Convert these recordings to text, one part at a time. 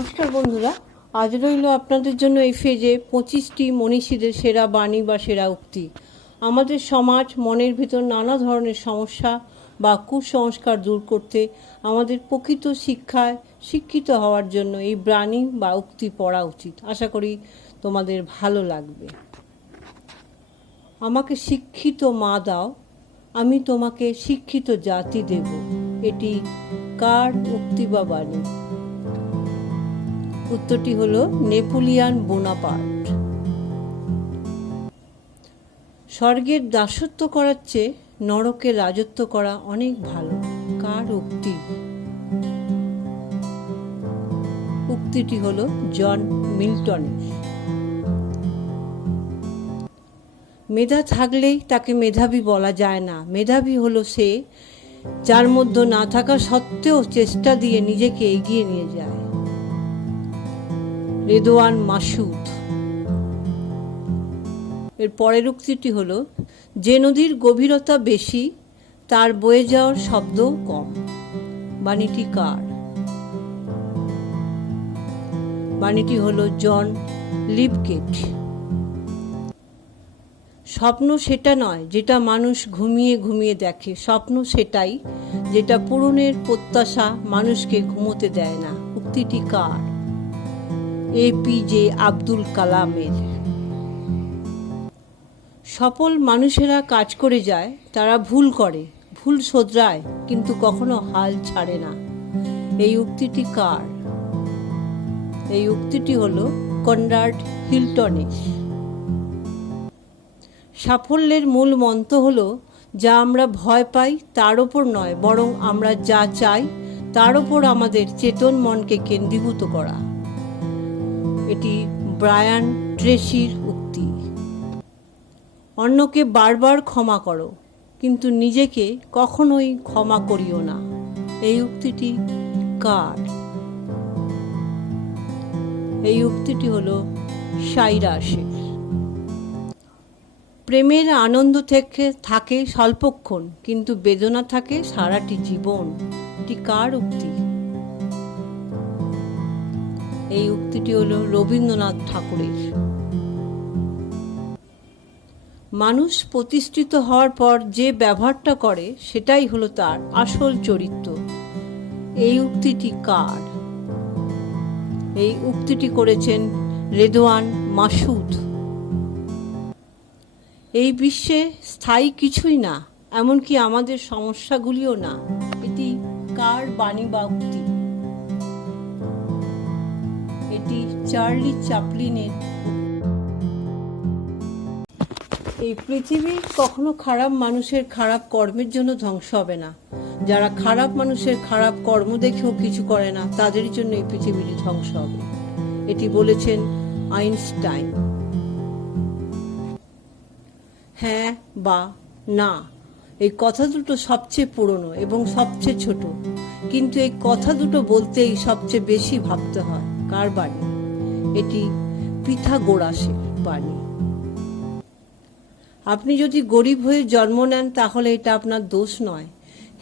নমস্কার বন্ধুরা, আজ রইল আপনাদের জন্য এই পেজে 25টি মনীষীদের সেরা বাণী বা সেরা উক্তি। আমাদের সমাজ মনের ভিতর নানা ধরনের সমস্যা বা কুসংস্কার দূর করতে আমাদের প্রকৃত শিক্ষায় শিক্ষিত হওয়ার জন্য এই বাণী বা উক্তি পড়া উচিত। আশা করি তোমাদের ভালো লাগবে। আমাকে শিক্ষিত মা দাও, আমি তোমাকে শিক্ষিত জাতি দেব। এটি কার উক্তি বা বাণী? উত্তরটি হলো নেপোলিয়ান বোনাপার্ট। স্বর্গের দাসত্ব করার চেয়ে নরকের রাজত্ব করা অনেক ভালো। কার উক্তি? উক্তিটি হলো জন মিল্টনের। মেধা থাকলেই তাকে মেধাবী বলা যায় না। মেধাবী হলো সে যার মধ্যে না থাকা সত্ত্বেও চেষ্টা দিয়ে নিজেকে এগিয়ে নিয়ে যায়। রেদওয়ান মাসুদ। এর পরের উক্তিটি হলো, যে নদীর গভীরতা বেশি তার বয়ে যাওয়ার শব্দও কম। বাণীটি কার? বাণীটি হলো জন লিপগেট। স্বপ্ন সেটা নয় যেটা মানুষ ঘুমিয়ে ঘুমিয়ে দেখে, স্বপ্ন সেটাই যেটা পূরণের প্রত্যাশা মানুষকে ঘুমোতে দেয় না। উক্তিটি কার? APJ আব্দুল কালামের। সফল মানুষেরা কাজ করে যায়, তারা ভুল করে, ভুল শোধরায়, কিন্তু কখনো হাল ছাড়ে না। এই উক্তিটি কার? এই উক্তিটি হলো কনরাড হিল্টনের। সাফল্যের মূল মন্ত্র হলো, যা আমরা ভয় পাই তার ওপর নয়, বরং আমরা যা চাই তার ওপর আমাদের চেতন মনকে কেন্দ্রীভূত করা। এটি ব্রায়ান ট্রেসির উক্তি। অন্যকে বারবার ক্ষমা করো, কিন্তু নিজেকে কখনোই ক্ষমা করিও না। এই উক্তিটি কার? এই উক্তিটি হলো সাইরাসের। প্রেমের আনন্দ থেকে থাকে স্বল্পক্ষণ, কিন্তু বেদনা থাকে সারাটি জীবন। এটি কার উক্তি? এই উক্তিটি হলো রবীন্দ্রনাথ ঠাকুরের। মানুষ প্রতিষ্ঠিত হওয়ার পর যে ব্যবহারটা করে সেটাই হলো তার আসল চরিত্র। এই উক্তিটি কার? এই উক্তিটি করেছেন রেদওয়ান মাসুদ। এই বিশ্বে স্থায়ী কিছুই না, এমনকি আমাদের সমস্যাগুলিও না। এটি কার বাণী বা উক্তি? এটি চার্লি চ্যাপলিনের। এই পৃথিবী কখনো খারাপ মানুষের খারাপ কর্মের জন্য ধ্বংস হবে না। যারা খারাপ মানুষের খারাপ কর্ম দেখেও কিছু করে না, তাদের জন্য এই পৃথিবীটি ধ্বংস হবে। এটি বলেছেন আইনস্টাইন। হ্যাঁ বা না, এই কথা দুটো সবচেয়ে পুরনো এবং সবচেয়ে ছোট, কিন্তু এই কথা দুটো বলতেই সবচেয়ে বেশি ভাবতে হয়। কার বাণী? এটি পিথাগোরাসের বাণী। আপনি যদি গরিব হয়ে জন্ম নেন তাহলে এটা আপনার দোষ নয়,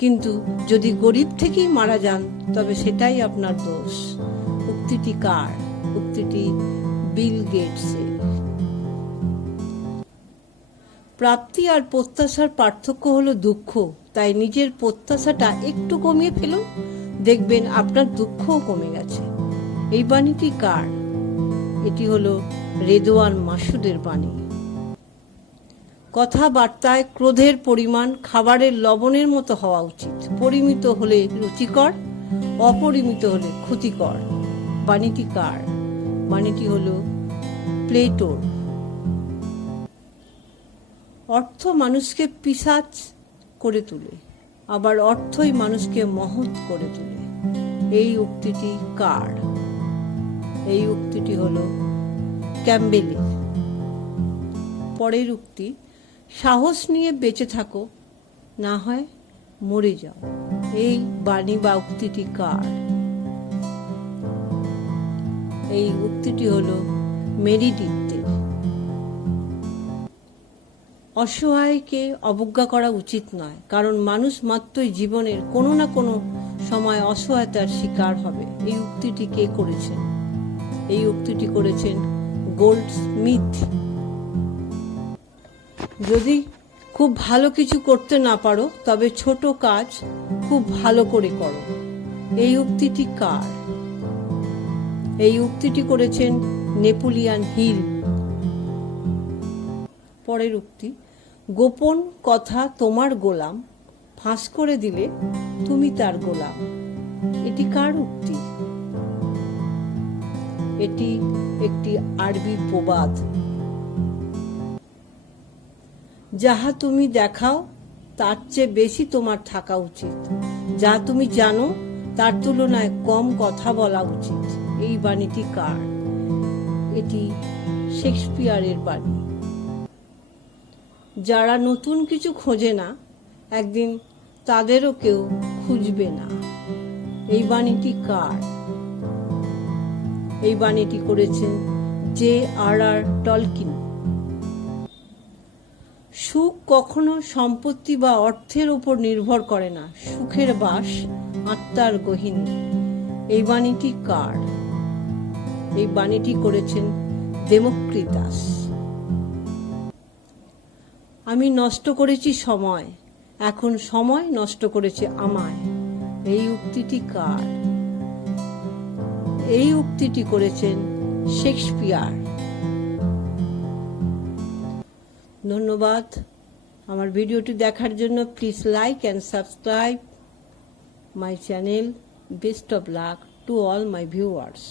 কিন্তু যদি গরিব থেকেই মারা যান তবে সেটাই আপনার দোষ। উক্তিটি কার? উক্তিটি বিল গেটসের। প্রাপ্তি আর প্রত্যাশার পার্থক্য হলো দুঃখ, তাই নিজের প্রত্যাশাটা একটু কমিয়ে ফেলুন, দেখবেন আপনার দুঃখও কমে গেছে। এই বাণীটি কার? এটি হলো রেদওয়ান মাসুদের বাণী। কথাবার্তায় ক্রোধের পরিমাণ খাবারের লবণের মতো হওয়া উচিত। পরিমিত হলে রুচিকর, অপরিমিত হলে ক্ষতিকর। বাণীটি কার? বাণীটি হলো প্লেটোর। অর্থ মানুষকে পিশাচ করে তোলে, আবার অর্থই মানুষকে মহৎ করে তোলে। এই উক্তিটি কার? এই উক্তিটি হলো ক্যাম্বেলের। পরের উক্তি, সাহস নিয়ে বেঁচে থাকো, না হয় মরে যাও। এই বাণী বা উক্তিটি কার? এই উক্তিটি হলো মেরিডিথের। অসহায়কে অবজ্ঞা করা উচিত নয়, কারণ মানুষ মাত্রই জীবনের কোনো না কোনো সময় অসহায়তার শিকার হবে। এই উক্তিটি কে করেছেন? এই উক্তিটি করেছেন গোল্ডস্মিথ। যদি খুব ভালো কিছু করতে না পারো, তবে ছোট কাজ খুব ভালো করে করো। এই উক্তিটি কার? এই উক্তিটি করেছেন নেপোলিয়ান হিল। পরের উক্তি, গোপন কথা তোমার গোলাম, ফাঁস করে দিলে তুমি তার গোলাম। এটি কার উক্তি? এটি একটি আরবি প্রবাদ। যাহা তুমি দেখাও তার চেয়ে বেশি তোমার থাকা উচিত, যা তুমি জানো তার তুলনায় কম কথা বলা উচিত। এই বাণীটি কার? এটি শেক্সপিয়ারের বাণী। যারা নতুন কিছু খোঁজে না, একদিন তাদেরও কেউ খুঁজবে না। এই বাণীটি কার? এই বাণীটি করেছেন J.R.R. টলকিন। সুখ কখনো সম্পত্তি বা অর্থের উপর নির্ভর করে না, সুখের বাস আত্মার গহীনে। এই বাণীটি কার? এই বাণীটি করেছেন ডেমোক্রিটাস। আমি নষ্ট করেছি সময়, এখন সময় নষ্ট করেছে আমায়। এই উক্তিটি কার? এই উক্তিটি করেছেন শেক্সপিয়ার। ধন্যবাদ আমার ভিডিওটি দেখার জন্য। Please like and subscribe my channel. Best of luck to all my viewers.